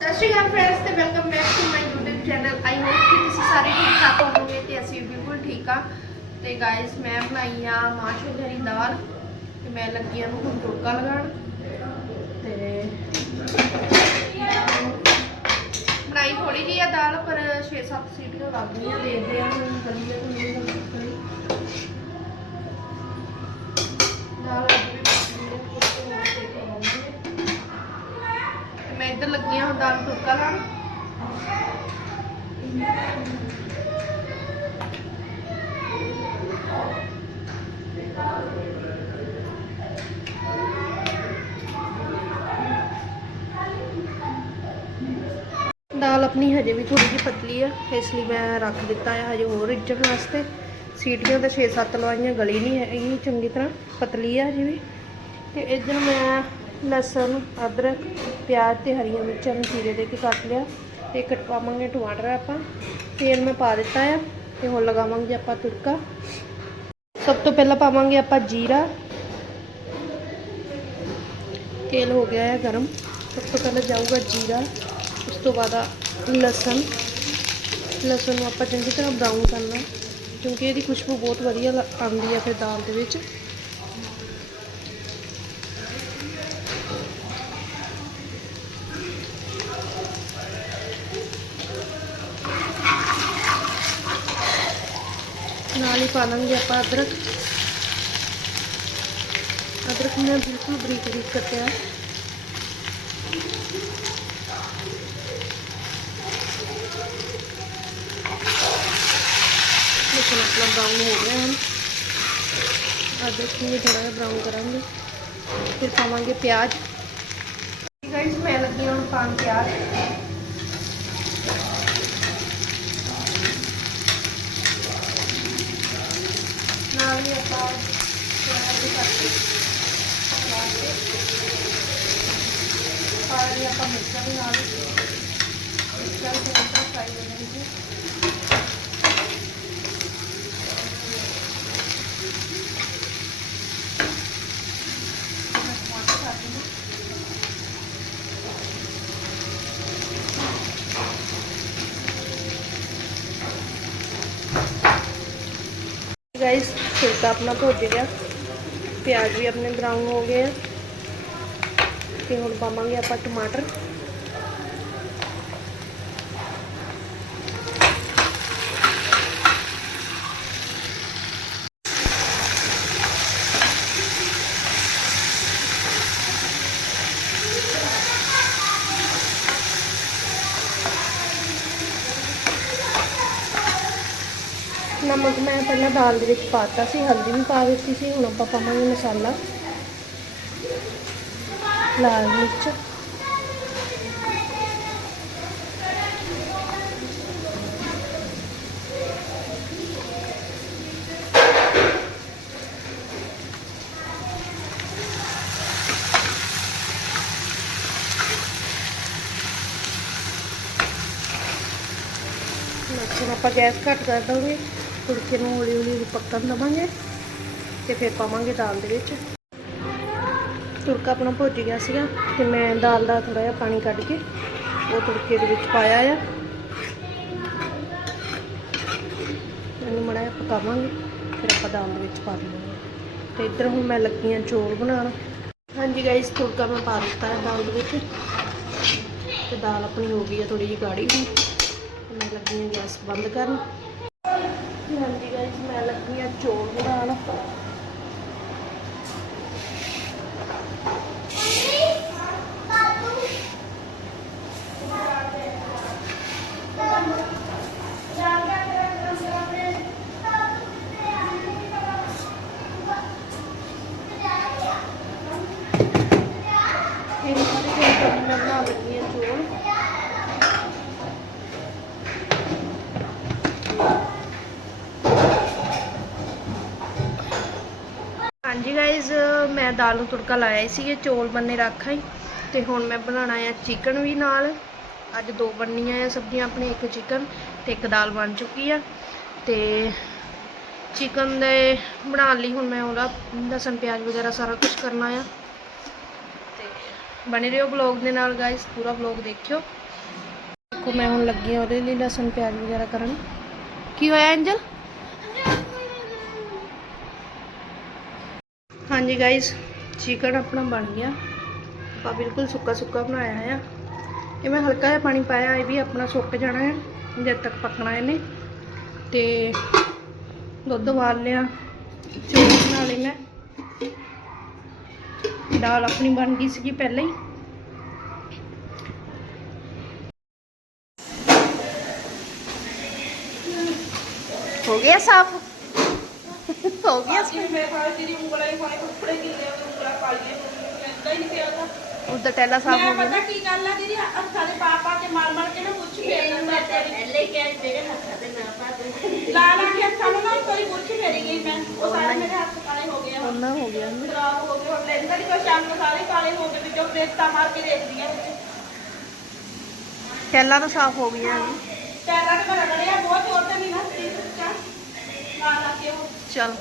ਸਤਿ ਸ਼੍ਰੀ ਅਕਾਲ ਫਰੈਂਡਸ ਤੇ welcome back to my YouTube channel I hope ਕਿ ਤੁਸੀਂ ਸਾਰੇ ਠੀਕ ਠਾਕ ਹੋਵੋਗੇ ਤੇ ਅਸੀਂ ਬਿਲਕੁਲ ਠੀਕ ਆ ਤੇ ਗਾਇਸ ਮੈਂ ਬਣਾਈ ਆ ਮਾਸ਼ੂ ਛੋਲੇ ਦਾਲ। ਤੇ ਮੈਂ ਲੱਗੀ ਆ ਨੂੰ ਹੁਣ ਤੜਕਾ ਲਗਾਉਣ। ਤੇ ਬਣਾਈ ਥੋੜੀ ਜਿਹੀ ਆ ਦਾਲ, ਪਰ 6-7 ਸੀਟੀਆਂ ਲੱਗ ਗਈਆਂ। ਦੇਖਦੇ ਆ ਹੁਣ ਗਲੀ ਦਾਲ ਨੂੰ ਤੜਕਾ ਲਾਉਣ ਦਾਲ ਆਪਣੀ ਹਜੇ ਵੀ ਥੋੜੀ ਜਿਹੀ ਪਤਲੀ ਆ, ਇਸ ਲਈ ਮੈਂ ਰੱਖ ਦਿੱਤਾ ਹੈ ਹਜੇ ਹੋਰ ਰਿੱਝਣ ਵਾਸਤੇ। ਸੀਟੀਆਂ ਤਾਂ 6-7 ਲਵਾਈਆਂ, ਗਲੀ ਨਹੀਂ ਹੈਗੀ ਚੰਗੀ ਤਰ੍ਹਾਂ ਪਤਲੀ ਆ ਹਜੇ ਵੀ। ਤੇ ਇੱਧਰ ਮੈਂ ਲਸਣ, ਅਦਰਕ ਪਿਆਜ਼ ਤੇ ਹਰੀਆਂ ਮਿਰਚਾਂ ਨੂੰ ਜ਼ੀਰੇ ਦੇ ਕੇ ਕੱਟ ਲਿਆ ਤੇ ਕੱਟ ਪਾਵਾਂਗੇ ਟਮਾਟਰ ਆਪਾਂ। ਤੇਲ ਮੈਂ ਪਾ ਦਿੱਤਾ ਆ ਤੇ ਹੁਣ ਲਗਾਵਾਂਗੇ ਆਪਾਂ ਤੁੜਕਾ। ਸਭ ਤੋਂ ਪਹਿਲਾਂ ਪਾਵਾਂਗੇ ਆਪਾਂ ਜੀਰਾ। ਤੇਲ ਹੋ ਗਿਆ ਹੈ ਗਰਮ। ਸਭ ਤੋਂ ਪਹਿਲਾਂ ਜਾਊਗਾ ਜੀਰਾ, ਉਸ ਤੋਂ ਬਾਅਦ ਲਸਣ। ਲਸਣ ਨੂੰ ਆਪਾਂ ਚੰਗੀ ਤਰ੍ਹਾਂ ਬਰਾਊਨ ਕਰਨਾ, ਕਿਉਂਕਿ ਇਹਦੀ ਖੁਸ਼ਬੂ ਬਹੁਤ ਵਧੀਆ ਆਉਂਦੀ ਹੈ ਫਿਰ ਦਾਲ ਦੇ ਵਿੱਚ। ਨਾਲ ਹੀ ਪਾ ਲਾਂਗੇ ਆਪਾਂ ਅਦਰਕ। ਅਦਰਕ ਮੈਂ ਬਿਲਕੁਲ ਬਰੀਕ ਬਰੀਕ ਕੱਟਿਆ। ਲਸਣ ਆਪਣਾ ਬਰਾਊਨ ਹੋ ਗਿਆ ਹੁਣ। ਅਦਰਕ ਨੂੰ ਥੋੜਾ ਜਿਹਾ ਬਰਾਊਨ ਕਰਾਂਗੇ। ਫਿਰ ਪਾਵਾਂਗੇ ਪਿਆਜ਼। ਗਾਇਸ ਮੈਂ ਲੱਗੀ ਹੁਣ ਪਾਣ ਪਿਆਜ਼ गाइस फिर तो अपना भुज गया। प्याज भी अपने ब्राउन हो गए। हैं ਤੇ ਹੁਣ ਪਾਵਾਂਗੇ ਆਪਾਂ ਟਮਾਟਰ। ਨਮਕ ਮੈਂ ਪਹਿਲਾਂ ਦਾਲ ਦੇ ਵਿੱਚ ਪਾਤਾ ਸੀ, ਹਲਦੀ ਵੀ ਪਾ ਦਿੱਤੀ ਸੀ, ਹੁਣ ਆਪਾਂ ਪਾਵਾਂਗੇ ਮਸਾਲਾ। ਲਾਲ ਮਿਰਚ। ਹੁਣ ਆਪਾਂ ਗੈਸ ਘੱਟ ਕਰ ਦਾਂਗੇ। ਫੁਲਕੇ ਨੂੰ ਹੌਲੀ ਹੌਲੀ ਪੱਕਣ ਦਵਾਂਗੇ। ਤੇ ਫਿਰ ਪਾਵਾਂਗੇ ਦਾਲ ਦੇ ਵਿੱਚ। ਤੁੜਕਾ ਆਪਣਾ ਭੁੱਜ ਗਿਆ ਸੀਗਾ ਤੇ ਮੈਂ ਦਾਲ ਦਾ ਥੋੜਾ ਜਿਹਾ ਪਾਣੀ ਕੱਢ ਕੇ ਉਹ ਤੁੜਕੇ ਦੇ ਵਿੱਚ ਪਾਇਆ ਆ। ਇਹਨੂੰ ਮੜਾ ਜਿਹਾ ਪਕਾਵਾਂਗੇ, ਫਿਰ ਆਪਾਂ ਦਾਲ ਦੇ ਵਿੱਚ ਪਾ ਦੇਵਾਂਗੇ ਤੇ ਇੱਧਰ ਹੁਣ ਮੈਂ ਲੱਗੀ ਹਾਂ ਚੌਲ ਬਣਾਉਣ। ਹਾਂਜੀ ਗਾਇਸ ਤੁੜਕਾ ਮੈਂ ਪਾ ਦਿੱਤਾ ਹੈ ਦਾਲ ਦੇ ਵਿੱਚ। ਤੇ ਦਾਲ ਆਪਣੀ ਹੋ ਗਈ ਆ ਥੋੜੀ ਜਿਹੀ ਗਾੜੀ ਹੁਣ ਮੈਂ ਲੱਗੀ ਹਾਂ ਗੈਸ ਬੰਦ ਕਰਨ। ਹਾਂਜੀ ਗਾਇਸ ਮੈਂ ਲੱਗੀ ਹਾਂ ਚੌਲ ਬਣਾਉਣ ਇਹ ਸਾਰੇ ਕੰਮ ਮੈਂ ਬਣਾ ਲੱਗੀ ਹਾਂ ਚੌਲ ਹਾਂਜੀ ਗਾਇਜ਼ ਮੈਂ ਦਾਲ ਨੂੰ ਤੜਕਾ ਲਾਇਆ ਹੀ ਸੀਗੇ, ਚੌਲ ਬੰਨੇ ਰੱਖਾਂ ਹੀ। ਤੇ ਹੁਣ ਮੈਂ ਬਣਾਉਣਾ ਆ ਚਿਕਨ ਵੀ ਨਾਲ। ਅੱਜ ਦੋ ਬਣਨੀਆਂ ਆ ਸਬਜ਼ੀਆਂ ਆਪਣੇ ਇੱਕ ਚਿਕਨ ਤੇ ਇੱਕ ਦਾਲ ਬਣ ਚੁੱਕੀ ਆ। ਤੇ ਚਿਕਨ ਦੇ ਬਣਾਉਣ ਲਈ, ਹੁਣ ਮੈਂ ਉਹਦਾ ਲਸਣ, ਪਿਆਜ਼ ਵਗੈਰਾ ਸਾਰਾ ਕੁਝ ਕਰਨਾ ਆ। ਬਣੇ ਰਹੋ ਬਲੌਗ ਦੇ ਨਾਲ ਗਾਇਸ ਪੂਰਾ ਬਲੌਗ ਦੇਖਿਓ। ਦੇਖੋ, ਮੈਂ ਹੁਣ ਲੱਗੀ ਆ ਉਹਦੇ ਲਈ ਲਸਣ ਪਿਆਜ਼ ਵਗੈਰਾ ਕਰਨ। ਕੀ ਹੋਇਆ ਐਂਜਲ ਹਾਂਜੀ ਗਾਇਸ ਚਿਕਨ ਆਪਣਾ ਬਣ ਗਿਆ। ਆਪਾਂ ਬਿਲਕੁਲ ਸੁੱਕਾ ਸੁੱਕਾ ਬਣਾਇਆ ਆ ਇਹ ਮੈਂ ਹਲਕਾ ਜਿਹਾ ਪਾਣੀ ਪਾਇਆ, ਇਹ ਵੀ ਆਪਣਾ ਸੁੱਕ ਜਾਣਾ ਹੈ, ਜਦ ਤੱਕ ਪੱਕਣਾ ਇਹਨੇ। ਤੇ ਦੁੱਧ ਉਬਾਲ ਲਿਆ। ਚੌਲ ਬਣਾ ਲਏ ਮੈਂ। ਦਾਲ ਆਪਣੀ ਬਣ ਗਈ ਸੀਗੀ ਪਹਿਲਾਂ ਹੀ ਹੋ ਗਿਆ ਸਾਫ਼ ਹੋ ਗਿਆ ਉਧਰ ਟੈਲਾ ਸਾਫ਼ ਹੋ ਮੈਂ ਗਿਆ ਪਤਾ ਕੀ ਗੱਲ ਆ ਦੀਦੀ ਅੱਖਾਂ ਦੇ ਪਾ ਪਾ ਕੇ ਮਾਰ ਮਾਰ ਕੇ ਨਾ ਮੁੱਛ ਫੇਰ ਲੈਂਦਾ ਤੇਰੀ ਲਾ ਲਾ ਕੇ ਅੱਖਾਂ ਨੂੰ ਨਾ ਕੋਈ ਮੁੱਛ ਫੇਰੀ ਗਈ ਮੈਂ ਉਹ ਸਾਰੇ ਮੇਰੇ ਹੱਥ ਕਾਲੇ ਹੋ ਗਏ ਹੁਣ ਉਹਨਾਂ ਹੋ ਗਿਆ ਨਾ। ਖਰਾਬ ਹੋ ਗਏ ਹੁਣ ਲੈਂਦਾ ਨਹੀਂ ਕੋਈ ਸ਼ਾਮ ਨੂੰ ਸਾਰੇ ਕਾਲੇ ਹੋ ਗਏ ਵਿੱਚੋਂ ਬ੍ਰੇਕਟਾ ਮਾਰ ਕੇ ਦੇਖਦੀ ਆ ਵਿੱਚ ਟੈਲਾ ਤਾਂ ਸਾਫ਼ ਹੋ ਗਈਆਂ ਨੇ ਪੈਰਾਂ ਤੇ ਮੈਂ ਰਗੜਿਆ ਬਹੁਤ ਜ਼ੋਰ ਤੇ ਨਹੀਂ ਨਾ ਸਰੀਰ ਚ ਲਾ ਲਾ ਕੇ ਉਹ ਚਲ